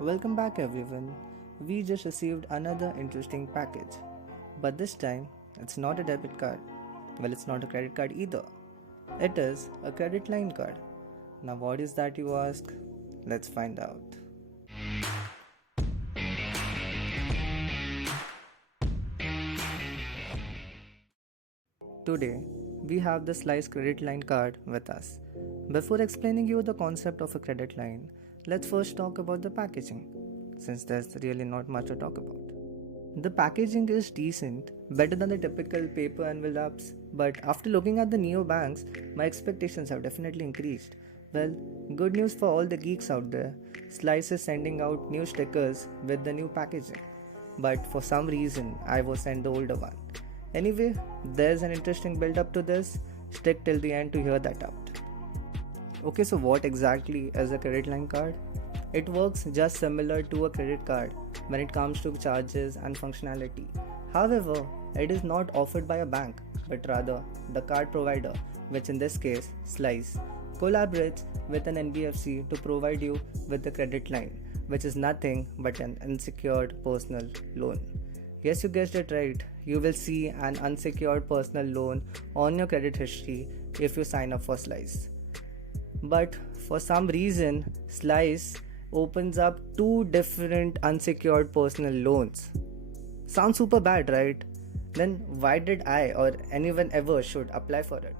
Welcome back everyone. We just received another interesting package. But this time, it's not a debit card. Well, it's not a credit card either. It is a credit line card. Now, what is that you ask? Let's find out. Today, we have the Slice credit line card with us. Before explaining you the concept of a credit line, let's first talk about the packaging, since there's really not much to talk about. The packaging is decent, better than the typical paper envelopes, but after looking at the neobanks, my expectations have definitely increased. Well, good news for all the geeks out there. Slice is sending out new stickers with the new packaging. But for some reason, I was sent the older one. Anyway, there's an interesting build up to this. Stick till the end to hear that out. Okay, so what exactly is a credit line card? It works just similar to a credit card when it comes to charges and functionality. However, it is not offered by a bank, but rather the card provider, which in this case, Slice, collaborates with an NBFC to provide you with the credit line, which is nothing but an unsecured personal loan. Yes, you guessed it right. You will see an unsecured personal loan on your credit history if you sign up for Slice. But for some reason, Slice opens up two different unsecured personal loans. Sounds super bad, right? Then why did I or anyone ever should apply for it?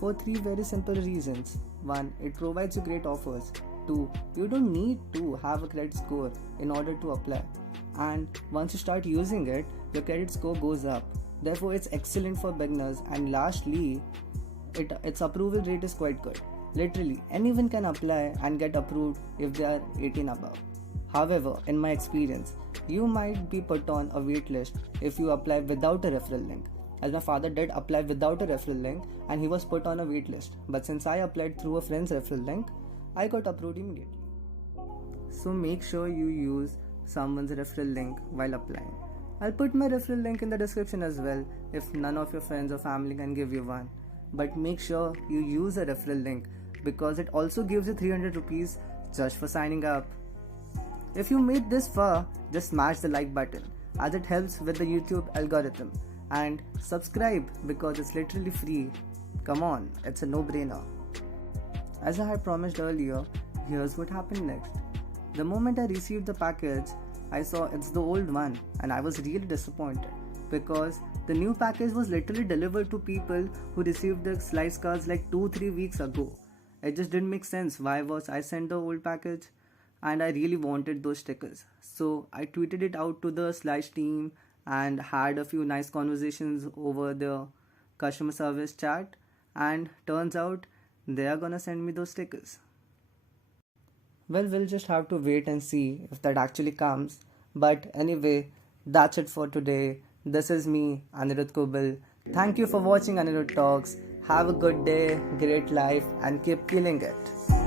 For three very simple reasons. One, it provides you great offers. Two, you don't need to have a credit score in order to apply. And once you start using it, your credit score goes up. Therefore, it's excellent for beginners. And lastly, its approval rate is quite good. Literally, anyone can apply and get approved if they are 18 above. However, in my experience, you might be put on a wait list if you apply without a referral link. As my father did apply without a referral link and he was put on a wait list. But since I applied through a friend's referral link, I got approved immediately. So make sure you use someone's referral link while applying. I'll put my referral link in the description as well if none of your friends or family can give you one. But make sure you use a referral link because it also gives you 300 rupees just for signing up. If you made this far, just smash the like button as it helps with the YouTube algorithm, and subscribe because it's literally free. Come on, it's a no-brainer. As I had promised earlier, here's what happened next. The moment I received the package, I saw it's the old one and I was really disappointed because the new package was literally delivered to people who received the Slice cards like 2-3 weeks ago. It just didn't make sense. Why was I sent the old package? And I really wanted those stickers. So I tweeted it out to the Slice team and had a few nice conversations over the customer service chat. And turns out they are gonna send me those stickers. Well, we'll just have to wait and see if that actually comes. But anyway, that's it for today. This is me, Anirudh Kubal. Thank you for watching Anirudh Talks. Have a good day, great life, and keep killing it.